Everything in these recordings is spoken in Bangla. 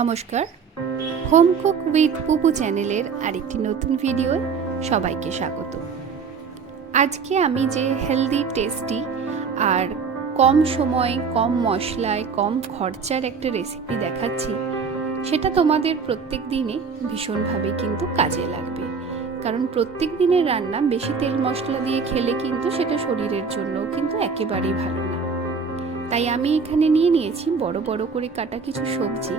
নমস্কার, হোম কুক উইথ পুপু চ্যানেলের আরেকটি নতুন ভিডিও সবাইকে স্বাগত। আজকে আমি যে হেলদি, টেস্টি আর কম সময়, কম মশলায়, কম খরচার একটা রেসিপি দেখাচ্ছি, সেটা তোমাদের প্রত্যেক দিনে ভীষণভাবে কিন্তু কাজে লাগবে। কারণ প্রত্যেক দিনের রান্না বেশি তেল মশলা দিয়ে খেলে কিন্তু সেটা শরীরের জন্যও কিন্তু একেবারেই ভালো না। তাই আমি এখানে নিয়ে নিয়েছি বড় বড় করে কাটা কিছু সবজি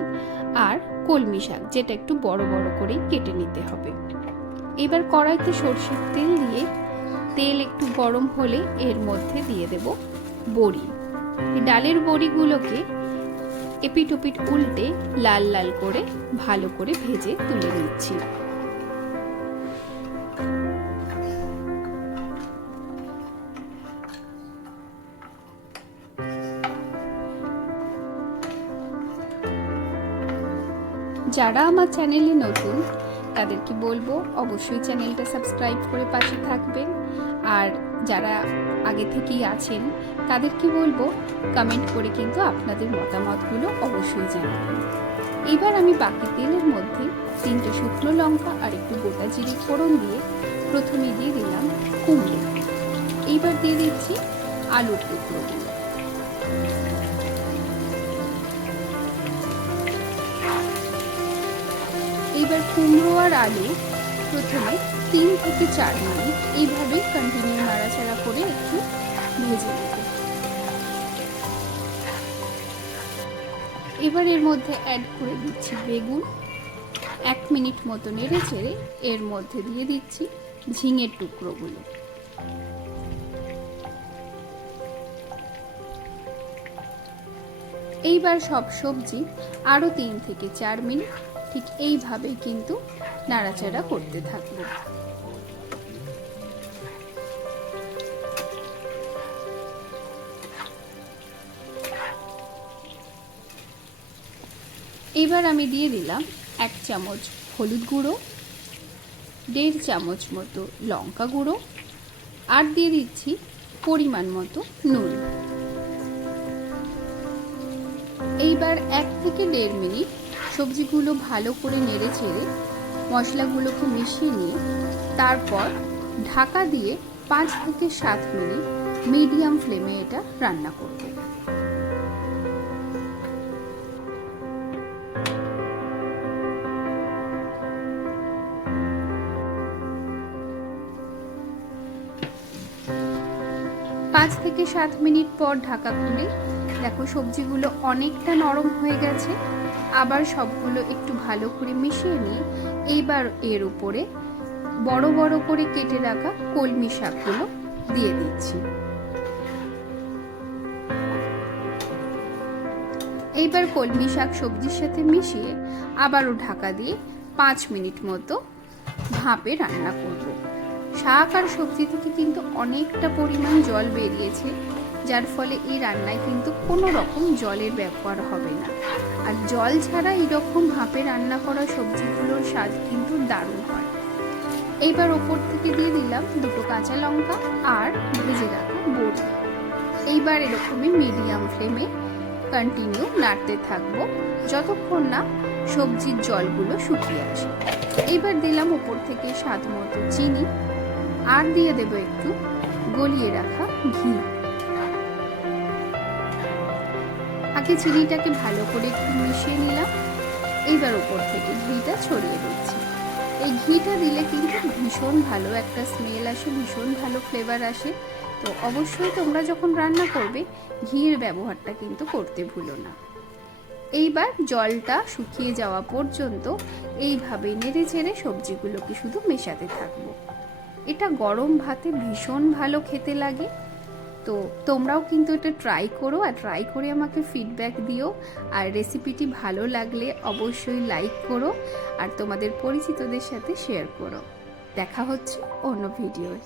আর কলমি শাক, যেটা একটু বড় বড় করেই কেটে নিতে হবে। এবার কড়াইতে সরষের তেল দিয়ে তেল একটু গরম হলে এর মধ্যে দিয়ে দেব বড়ি। ডালের বড়িগুলোকে এপিট ওপিট উল্টে লাল লাল করে ভালো করে ভেজে তুলে নিচ্ছি। যারা আমার চ্যানেলে নতুন তাদেরকে বলবো অবশ্যই চ্যানেলটা সাবস্ক্রাইব করে পাশে থাকবেন, আর যারা আগে থেকেই আছেন তাদেরকে বলবো কমেন্ট করে কিন্তু আপনাদের মতামতগুলো অবশ্যই জানাবেন। এবার আমি বাকি তেলের মধ্যে 3টে শুকনো লঙ্কা আর একটু গোটা জিরে ফোড়ন দিয়ে প্রথমে দিয়ে দিলাম কুমড়ো। এইবার দিয়ে দিচ্ছি আলুর টুকরোগুলো। এইবার কুমড়ো আর আলু প্রথমে 3 থেকে 4 মিনিট এইভাবেই কন্টিনিউ নাড়াচাড়া করে একটু ভেজে নেব। এবার এর মধ্যে অ্যাড করে দিচ্ছি বেগুন। 1 মিনিট মতো নেড়ে চেড়ে এর মধ্যে দিয়ে দিচ্ছি ঝিঙের টুকরোগুলো। এইবার সব সবজি আরও 3 থেকে 4 মিনিট ঠিক এইভাবেই কিন্তু নাড়াচাড়া করতে থাকবো। এবার আমি দিয়ে দিলাম 1 চামচ হলুদ গুঁড়ো, 1.5 চামচ মতো লঙ্কা গুঁড়ো, আর দিয়ে দিচ্ছি পরিমাণ মতো নুন। এইবার 1 থেকে 1.5 মিনিট সবজিগুলো ভালো করে নেড়ে চেড়ে মশলাগুলোকে মিশিয়ে নিয়ে তারপর ঢাকা দিয়ে 5 থেকে 7 মিনিট মিডিয়াম ফ্লেমে এটা রান্না করব। পাঁচ থেকে 7 মিনিট পর ঢাকা খুলে দেখো সবজিগুলো অনেকটা নরম হয়ে গেছে। আবার সবগুলো একটু ভালো করে মিশিয়ে নিয়ে এইবার এর উপরে বড় বড় করে কেটে রাখা কলমি শাকগুলো দিয়ে দিচ্ছি। এইবার কলমি শাক সবজির সাথে মিশিয়ে আবারও ঢাকা দিয়ে 5 মিনিট মতো ভাপে রান্না করব। শাক আর সবজি থেকে কিন্তু অনেকটা পরিমাণ জল বেরিয়েছে, যার ফলে এই রান্নায় কিন্তু কোনো রকম জলের ব্যবহার হবে না। আর জল ছাড়া এইরকম ভাপে রান্না করা সবজিগুলোর স্বাদ কিন্তু দারুণ হয়। এইবার ওপর থেকে দিয়ে দিলাম 2টো কাঁচা লঙ্কা আর ভেজে রাখা বড়ি। এইবার এরকমই মিডিয়াম ফ্লেমে কন্টিনিউ নাড়তে থাকবো যতক্ষণ না সবজির জলগুলো শুকিয়ে আসে। এইবার দিলাম ওপর থেকে স্বাদ মতো চিনি, আর দিয়ে দেবো একটু গলিয়ে রাখা ঘি। আগে চিনিটাকে ভালো করে একটু মিশিয়ে নিলাম। এইবার উপর থেকে ঘিটা ছড়িয়ে দিচ্ছি। এই ঘিটা দিলে কিন্তু ভীষণ ভালো একটা স্মেল আসে, ভীষণ ভালো ফ্লেভার আসে। তো অবশ্যই তোমরা যখন রান্না করবে ঘিয়ের ব্যবহারটা কিন্তু করতে ভুলো না। এইবার জলটা শুকিয়ে যাওয়া পর্যন্ত এইভাবে নেড়ে চেড়ে সবজিগুলোকে শুধু মেশাতে থাকবো। এটা গরম ভাতে ভীষণ ভালো খেতে লাগে। তো তোমরাও কিন্তু এটা ট্রাই করো, আর ট্রাই করে আমাকে ফিডব্যাক দিও। আর রেসিপিটি ভালো লাগলে অবশ্যই লাইক করো আর তোমাদের পরিচিতদের সাথে শেয়ার করো। দেখা হচ্ছে অন্য ভিডিওয়।